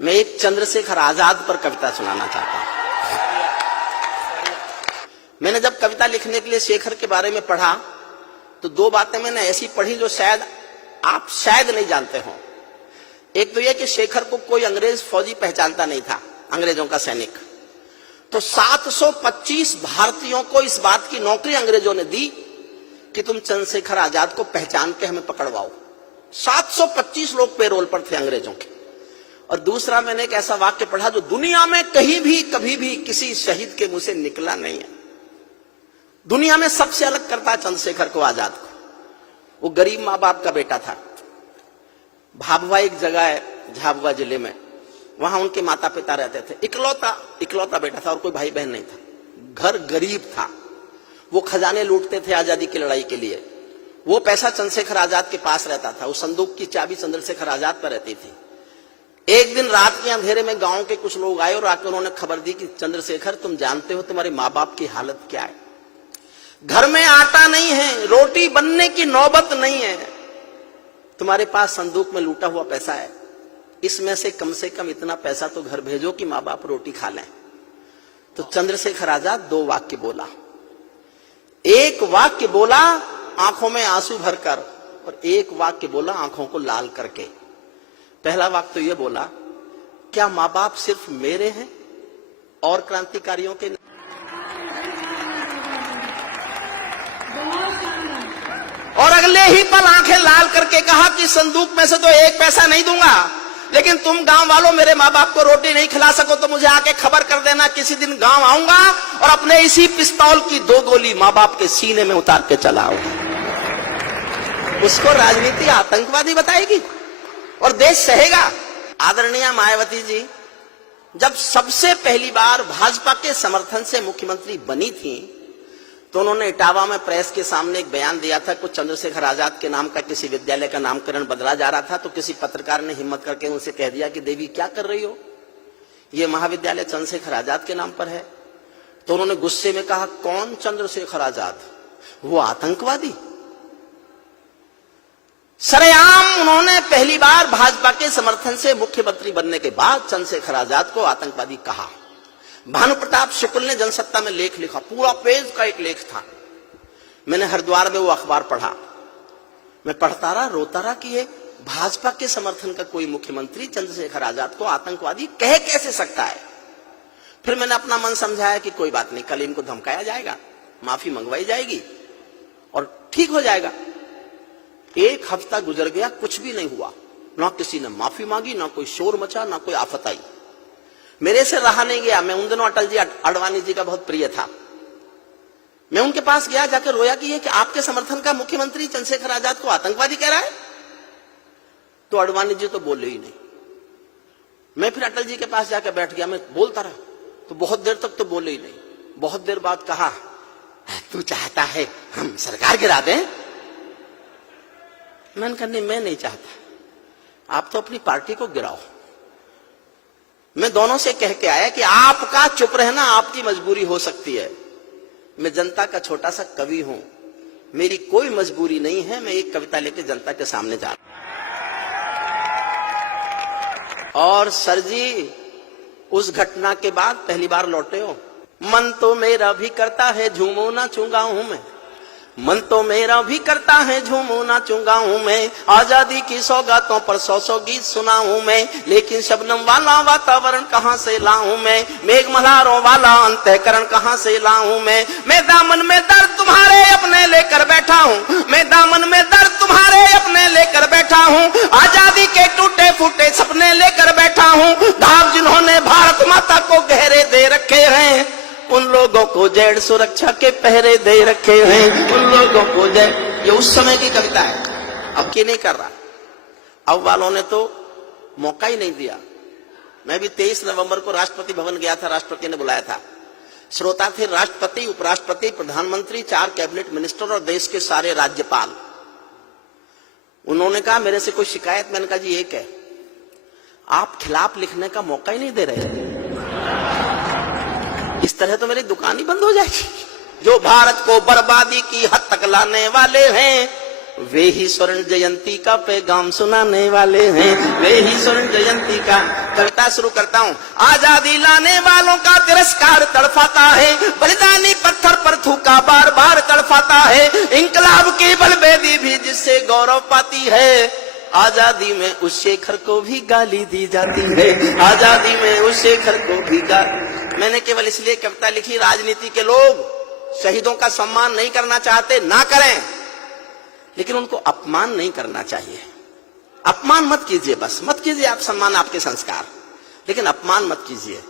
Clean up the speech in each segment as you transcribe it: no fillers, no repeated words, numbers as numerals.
मैं एक चंद्रशेखर आजाद पर कविता सुनाना चाहता हूं। मैंने जब कविता लिखने के लिए शेखर के बारे में पढ़ा तो दो बातें मैंने ऐसी पढ़ी जो शायद आप नहीं जानते हो। एक तो यह कि शेखर को कोई अंग्रेज फौजी पहचानता नहीं था, अंग्रेजों का सैनिक। तो 725 भारतीयों को इस बात की नौकरी अंग्रेजों ने दी कि तुम चंद्रशेखर आजाद को पहचान के हमें पकड़वाओ। 725 लोग पेरोल पर थे अंग्रेजों के। और दूसरा, मैंने एक ऐसा वाक्य पढ़ा जो दुनिया में कहीं भी कभी भी किसी शहीद के मुंह से निकला नहीं है। दुनिया में सबसे अलग करता है चंद्रशेखर को, आजाद को। वो गरीब मां बाप का बेटा था। भाभुआ एक जगह है झाबुआ जिले में, वहां उनके माता पिता रहते थे। इकलौता बेटा था और कोई भाई बहन नहीं था। घर गरीब था। वो खजाने लूटते थे आजादी की लड़ाई के लिए। वो पैसा चंद्रशेखर आजाद के पास रहता था। उस संदूक की चाबी चंद्रशेखर आजाद पर रहती थी। एक दिन रात के अंधेरे में गांव के कुछ लोग आए और आकर उन्होंने खबर दी कि चंद्रशेखर, तुम जानते हो तुम्हारे माँ बाप की हालत क्या है। घर में आटा नहीं है, रोटी बनने की नौबत नहीं है। तुम्हारे पास संदूक में लूटा हुआ पैसा है, इसमें से कम इतना पैसा तो घर भेजो कि माँ बाप रोटी खा लें। तो चंद्रशेखर आजाद दो वाक्य बोला। एक वाक्य बोला आंखों में आंसू भरकर, और एक वाक्य बोला आंखों को लाल करके। पहला वाक्य तो यह बोला, क्या माँ बाप सिर्फ मेरे हैं और क्रांतिकारियों के नहीं? और अगले ही पल आंखें लाल करके कहा कि संदूक में से तो एक पैसा नहीं दूंगा, लेकिन तुम गांव वालों मेरे माँ बाप को रोटी नहीं खिला सको तो मुझे आके खबर कर देना। किसी दिन गांव आऊंगा और अपने इसी पिस्तौल की 2 गोली माँ बाप के सीने में उतार के चला आऊंगा। उसको राजनीति आतंकवादी बताएगी और देश सहेगा। आदरणीय मायावती जी जब सबसे पहली बार भाजपा के समर्थन से मुख्यमंत्री बनी थी तो उन्होंने इटावा में प्रेस के सामने एक बयान दिया था। कुछ चंद्रशेखर आजाद के नाम का किसी विद्यालय का नामकरण बदला जा रहा था, तो किसी पत्रकार ने हिम्मत करके उनसे कह दिया कि देवी क्या कर रही हो, यह महाविद्यालय चंद्रशेखर आजाद के नाम पर है। तो उन्होंने गुस्से में कहा, कौन चंद्रशेखर आजाद, वो आतंकवादी। सरेआम उन्होंने पहली बार भाजपा के समर्थन से मुख्यमंत्री बनने के बाद चंद्रशेखर आजाद को आतंकवादी कहा। भानु प्रताप शुक्ल ने जनसत्ता में लेख लिखा, पूरा पेज का एक लेख था। मैंने हरिद्वार में वो अखबार पढ़ा। मैं पढ़ता रहा, रोता रहा कि ये भाजपा के समर्थन का कोई मुख्यमंत्री चंद्रशेखर आजाद को आतंकवादी कह कैसे सकता है। फिर मैंने अपना मन समझाया कि कोई बात नहीं, कल इनको धमकाया जाएगा, माफी मंगवाई जाएगी और ठीक हो जाएगा। एक हफ्ता गुजर गया, कुछ भी नहीं हुआ। ना किसी ने माफी मांगी, ना कोई शोर मचा, ना कोई आफत आई। मेरे से रहा नहीं गया। मैं उन दिनों अटल जी अडवाणी जी का बहुत प्रिय था। मैं उनके पास गया, जाकर रोया कि ये कि आपके समर्थन का मुख्यमंत्री चंद्रशेखर आजाद को आतंकवादी कह रहा है। तो अडवाणी जी तो बोले ही नहीं। मैं फिर अटल जी के पास जाकर बैठ गया। मैं बोलता रहा तो बहुत देर तक तो बोले ही नहीं। बहुत देर बाद कहा, तू चाहता है हम सरकार गिरा दें? मैंने कहा नहीं, मैं नहीं चाहता, आप तो अपनी पार्टी को गिराओ। मैं दोनों से कह के आया कि आपका चुप रहना आपकी मजबूरी हो सकती है। मैं जनता का छोटा सा कवि हूं, मेरी कोई मजबूरी नहीं है। मैं एक कविता लेके जनता के सामने जा रहा हूं। और सर जी, उस घटना के बाद पहली बार लौटे हो। मन तो मेरा भी करता है झूमो ना चूंगा हूं मैं, मन तो मेरा भी करता है झूमो ना चूंगा हूं मैं। आजादी की सौगातों पर 100 गीत सुना हूं मैं, लेकिन शबनम वाला वातावरण कहां से लाऊं मैं। मेघ मल्हारों वाला अंतःकरण कहां से लाऊं मैं दामन में दर्द तुम्हारे अपने लेकर बैठा हूं, मैं दामन में दर्द तुम्हारे अपने लेकर बैठा हूं। आजादी के टूटे फूटे सपने लेकर बैठा हूं। घाव जिन्होंने भारत माता को गहरे दे रखे हैं, उन लोगों को जेड सुरक्षा के पहरे दे रखे हैं। उन लोगों को जेड, ये उस समय की कविता है, अब की नहीं कर रहा। अब वालों ने तो मौका ही नहीं दिया। मैं भी 23 नवंबर को राष्ट्रपति भवन गया था, राष्ट्रपति ने बुलाया था। श्रोता थे राष्ट्रपति, उपराष्ट्रपति, प्रधानमंत्री, 4 कैबिनेट मिनिस्टर और देश के सारे राज्यपाल। उन्होंने कहा मेरे से कोई शिकायत? मैंने कहा जी एक है, आप खिलाफ लिखने का मौका ही नहीं दे रहे। इस तरह तो मेरी दुकान ही बंद हो जाएगी। जो भारत को बर्बादी की हद तक लाने वाले हैं, वे ही स्वर्ण जयंती का पैगाम सुनाने वाले हैं। वे ही स्वर्ण जयंती का कविता शुरू करता हूँ। आजादी लाने वालों का तिरस्कार तड़फाता है, बलिदानी पत्थर पर थूका बार बार तड़फाता है, इंकलाब की बलबेदी भी जिससे गौरव पाती है, आजादी में उस शेखर को भी गाली दी जाती है, आजादी में उस शेखर को भी गाली। मैंने केवल इसलिए कविता लिखी, राजनीति के लोग शहीदों का सम्मान नहीं करना चाहते, ना करें, लेकिन उनको अपमान नहीं करना चाहिए। अपमान मत कीजिए, बस मत कीजिए आप, सम्मान आपके संस्कार, लेकिन अपमान मत कीजिए।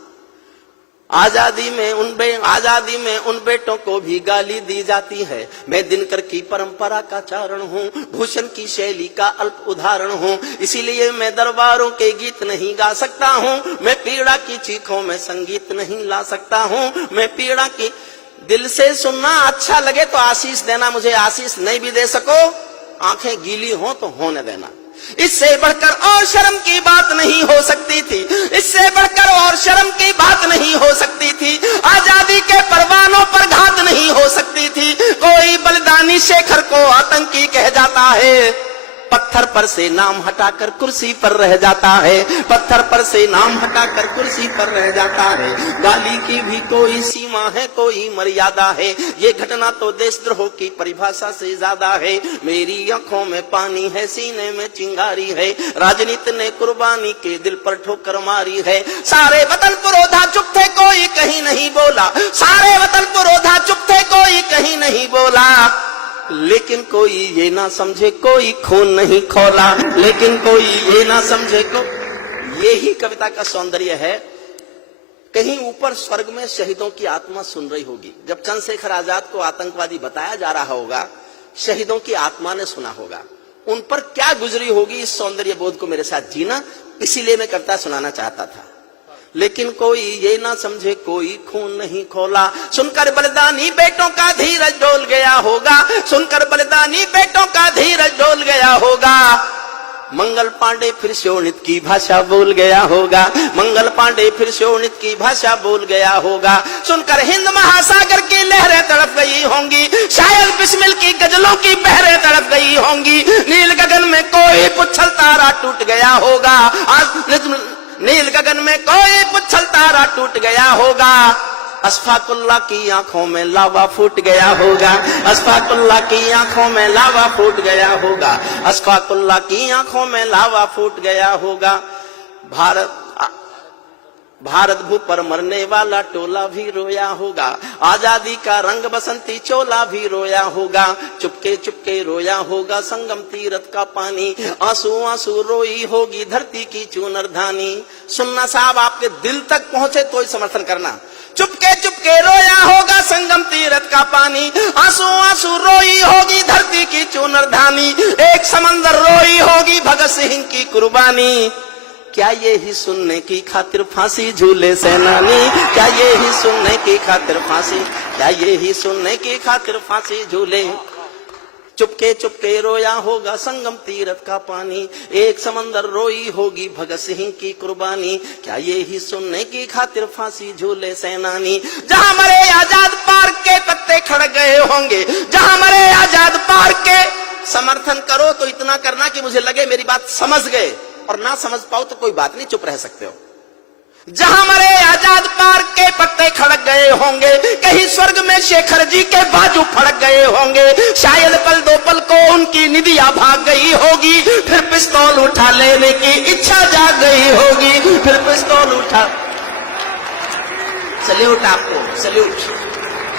आजादी में उन बेटों को भी गाली दी जाती है। मैं दिनकर की परंपरा का चारण हूँ, भूषण की शैली का अल्प उदाहरण हूँ, इसीलिए मैं दरबारों के गीत नहीं गा सकता हूँ। मैं पीड़ा की चीखों में संगीत नहीं ला सकता हूँ। मैं पीड़ा की दिल से सुनना, अच्छा लगे तो आशीष देना, मुझे आशीष नहीं भी दे सको, आंखें गीली हो तो होने देना। इससे बढ़कर और शर्म की बात नहीं हो सकती थी, इससे बढ़कर और शर्म की बात नहीं हो सकती थी। आजादी के परवानों पर घात नहीं हो सकती थी। कोई बलिदानी शेखर को आतंकी कह जाता है, पत्थर पर से नाम हटाकर कुर्सी पर रह जाता है, पत्थर पर से नाम हटाकर कुर्सी पर रह जाता है। गाली की भी कोई सीमा है, कोई मर्यादा है, ये घटना तो देशद्रोह की परिभाषा से ज्यादा है। मेरी आंखों में पानी है, सीने में चिंगारी है, राजनीति ने कुर्बानी के दिल पर ठोकर मारी है। सारे वतन पुरोधा चुप थे, कोई कहीं नहीं बोला, सारे वतन पुरोधा चुप थे, कोई कहीं नहीं बोला, लेकिन कोई ये ना समझे कोई खून नहीं खौला, लेकिन कोई ये ना समझे को। यही कविता का सौंदर्य है। कहीं ऊपर स्वर्ग में शहीदों की आत्मा सुन रही होगी। जब चंद्रशेखर आजाद को आतंकवादी बताया जा रहा होगा, शहीदों की आत्मा ने सुना होगा, उन पर क्या गुजरी होगी, इस सौंदर्य बोध को मेरे साथ जीना, इसीलिए मैं कविता सुनाना चाहता था। लेकिन कोई ये ना समझे कोई खून नहीं खोला, सुनकर बलिदानी बेटों का धीरज डोल गया होगा, सुनकर बलिदानी बेटों का धीरज डोल गया होगा। मंगल पांडे फिर शोणित की भाषा बोल गया होगा, मंगल पांडे फिर शोणित की भाषा बोल गया होगा। सुनकर हिंद महासागर की लहरें तड़प गई होंगी, शायद बिस्मिल की गजलों की बहरें तड़प गई होंगी। नील गगन में कोई पुच्छल तारा टूट गया होगा, आज नील गगन में कोई पुच्छल तारा टूट गया होगा। अशफाकुल्लाह की आंखों में लावा फूट गया होगा, अशफाकुल्लाह की आंखों में लावा फूट गया होगा, अशफाकुल्लाह की आंखों में लावा फूट गया होगा। भारत भू पर मरने वाला टोला भी रोया होगा, आजादी का रंग बसंती चोला भी रोया होगा। चुपके चुपके रोया होगा संगम तीरथ का पानी, आंसू आंसू रोई होगी धरती की चूनर धानी। सुनना साहब, आपके दिल तक पहुंचे तो ही समर्थन करना। चुपके चुपके रोया होगा संगम तीरथ का पानी, आंसू आंसू रोई होगी धरती की चूनर धानी। एक समंदर रोई होगी भगत सिंह की कुर्बानी। क्या ये ही सुनने की खातिर फांसी झूले सेनानी, क्या ये ही सुनने की खातिर फांसी, क्या ये ही सुनने की खातिर फांसी झूले। चुपके चुपके रोया होगा संगम तीरथ का पानी, एक समंदर रोई होगी भगत सिंह की कुर्बानी। क्या ये ही सुनने की खातिर फांसी झूले सेनानी। जहां मरे आजाद पार्क के पत्ते खड़ गए होंगे, जहां मरे आजाद पार्क के। समर्थन करो तो इतना करना कि मुझे लगे मेरी बात समझ गए, और ना समझ पाओ तो कोई बात नहीं, चुप रह सकते हो। जहां मरे आजाद पार्क के पत्ते खड़क गए होंगे, कहीं स्वर्ग में शेखर जी के बाजू फड़क गए होंगे। शायद पल दो पल को उनकी निदिया भाग गई होगी, फिर पिस्तौल उठा लेने की इच्छा जाग गई होगी, फिर पिस्तौल उठा। सल्यूट आपको, सल्यूट।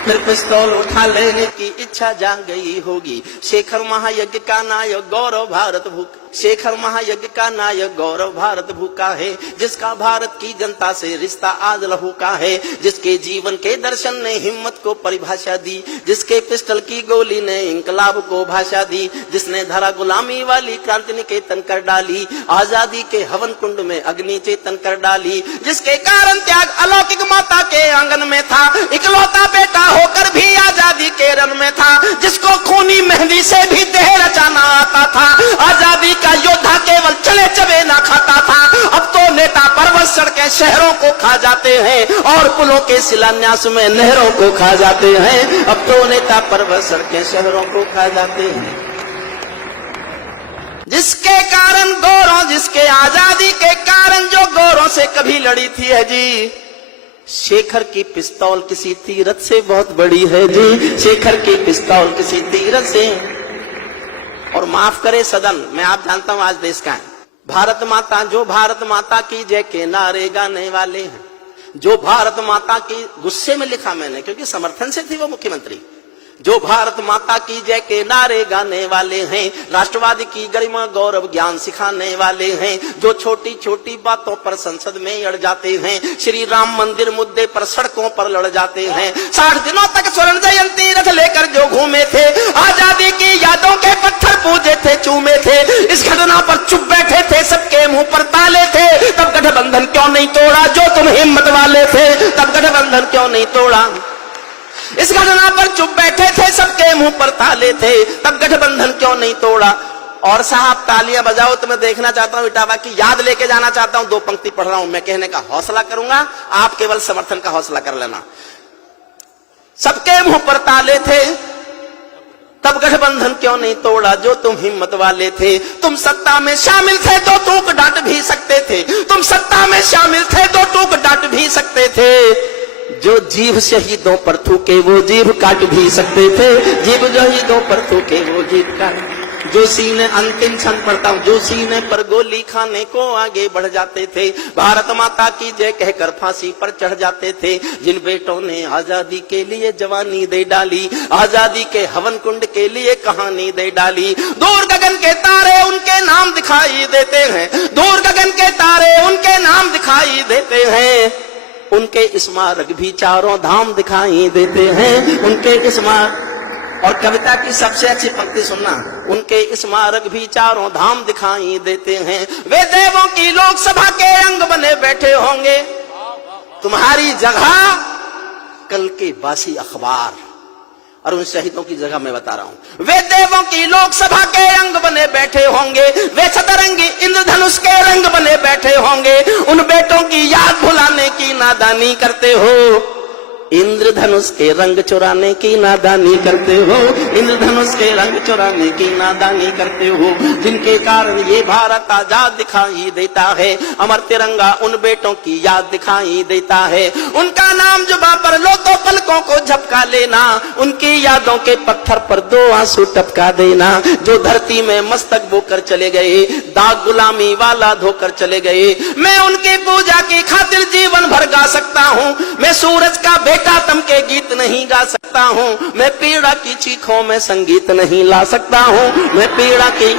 फिर पिस्तौल उठा लेने की इच्छा जाग गई होगी। शेखर महायज्ञ का नायक गौरव भारत भूखा, शेखर महायज्ञ का नायक गौरव भारत भूखा है, जिसका भारत की जनता से रिश्ता आज लहू का है, जिसके जीवन के दर्शन ने हिम्मत को परिभाषा दी, जिसके पिस्टल की गोली ने इंकलाब को भाषा दी, जिसने धरा गुलामी वाली क्रांति निकेतन कर डाली, आजादी के हवन कुंड में अग्नि चेतन कर डाली, जिसके कारण त्याग अलौकिक माता के आंगन में था, इकलौता बेटा होकर भी आजादी के रन में था, जिसको खूनी मेहंदी से भी देह रचाना आता था। आजादी का योद्धा केवल चले चबे ना खाता था, अब तो नेता पर्वत चढ़ के शहरों को खा जाते हैं और पुलों के शिलान्यास में नहरों को खा जाते हैं। अब तो नेता पर्वत चढ़ के शहरों को खा जाते हैं। जिसके कारण गोरों, जिसके आजादी के कारण जो गोरों से कभी लड़ी थी है जी, शेखर की पिस्तौल किसी तीरथ से बहुत बड़ी है जी, शेखर की पिस्तौल किसी तीरथ से। और माफ करे सदन, मैं आप जानता हूं आज देश का है, भारत माता, जो भारत माता की जय के नारे गाने वाले हैं, जो भारत माता की, गुस्से में लिखा मैंने क्योंकि समर्थन से थी वो मुख्यमंत्री, जो भारत माता की जय के नारे गाने वाले हैं, राष्ट्रवाद की गरिमा गौरव ज्ञान सिखाने वाले हैं, जो छोटी छोटी बातों पर संसद में अड़ जाते हैं, श्री राम मंदिर मुद्दे पर सड़कों पर लड़ जाते हैं, 60 दिनों तक स्वर्ण जयंती रथ लेकर जो घूमे थे, आजादी की यादों के पत्थर पूजे थे, चूमे थे, इस घटना पर चुप बैठे थे, सबके मुंह पर ताले थे, तब गठबंधन क्यों नहीं तोड़ा, जो तुम हिम्मत वाले थे, तब गठबंधन क्यों नहीं तोड़ा। इस घटना पर चुप बैठे थे, सबके मुंह पर ताले थे, तब गठबंधन क्यों नहीं तोड़ा। और साहब तालियां बजाओ तो मैं देखना चाहता हूं, इटावा की याद लेके जाना चाहता हूं, 2 पंक्ति पढ़ रहा हूं, मैं कहने का हौसला करूंगा, आप केवल समर्थन का हौसला कर लेना। सबके मुंह पर ताले थे, तब गठबंधन क्यों नहीं तोड़ा, जो तुम हिम्मत वाले थे, तुम सत्ता में शामिल थे तो टूक डांट भी सकते थे, तुम सत्ता में शामिल थे तो टूक डांट भी सकते थे, जो जीभ शहीदों पर थूके वो जीभ काट भी सकते थे, जीभ शहीदों पर थूके वो जीभ काट, जो सीने अंतिम क्षण पड़ता, जो सीने पर गोली खाने को आगे बढ़ जाते थे, भारत माता की जय कहकर फांसी पर चढ़ जाते थे, जिन बेटों ने आजादी के लिए जवानी दे डाली, आजादी के हवन कुंड के लिए कहानी दे डाली, दूर गगन के तारे उनके नाम दिखाई देते हैं, दूर गगन के तारे उनके नाम दिखाई देते हैं, उनके स्मारक भी चारों धाम दिखाई देते हैं, उनके स्मारक। और कविता की सबसे अच्छी पंक्ति सुनना, उनके स्मारक भी चारों धाम दिखाई देते हैं, वे देवों की लोकसभा के अंग बने बैठे होंगे, तुम्हारी जगह कल के बासी अखबार। और उन शहीदों की जगह मैं बता रहा हूं, वे देवों की लोकसभा के अंग बने बैठे होंगे, वे सतरंगी इंद्रधनुष के रंग बने बैठे होंगे, उन बेटों की याद भुलाने की नादानी करते हो, इंद्रधनुष के रंग चुराने की नादानी करते हो, इंद्रधनुष के रंग चुराने की नादानी करते हो, जिनके कारण ये भारत आजाद दिखाई देता है, अमर तिरंगा उन बेटों की याद दिखाई देता है, उनका नाम जुबां पर लो तो पलकों को झपका लेना, उनकी यादों के पत्थर पर 2 आंसू टपका देना, जो धरती में मस्तक बोकर चले गए, दाग गुलामी वाला धोकर चले गए, मैं उनकी पूजा की खातिर जीवन भर गा सकता हूँ, मैं सूरज का बेटा तम के गीत नहीं गा सकता हूँ, मैं पीड़ा की चीखों में संगीत नहीं ला सकता हूँ, मैं पीड़ा की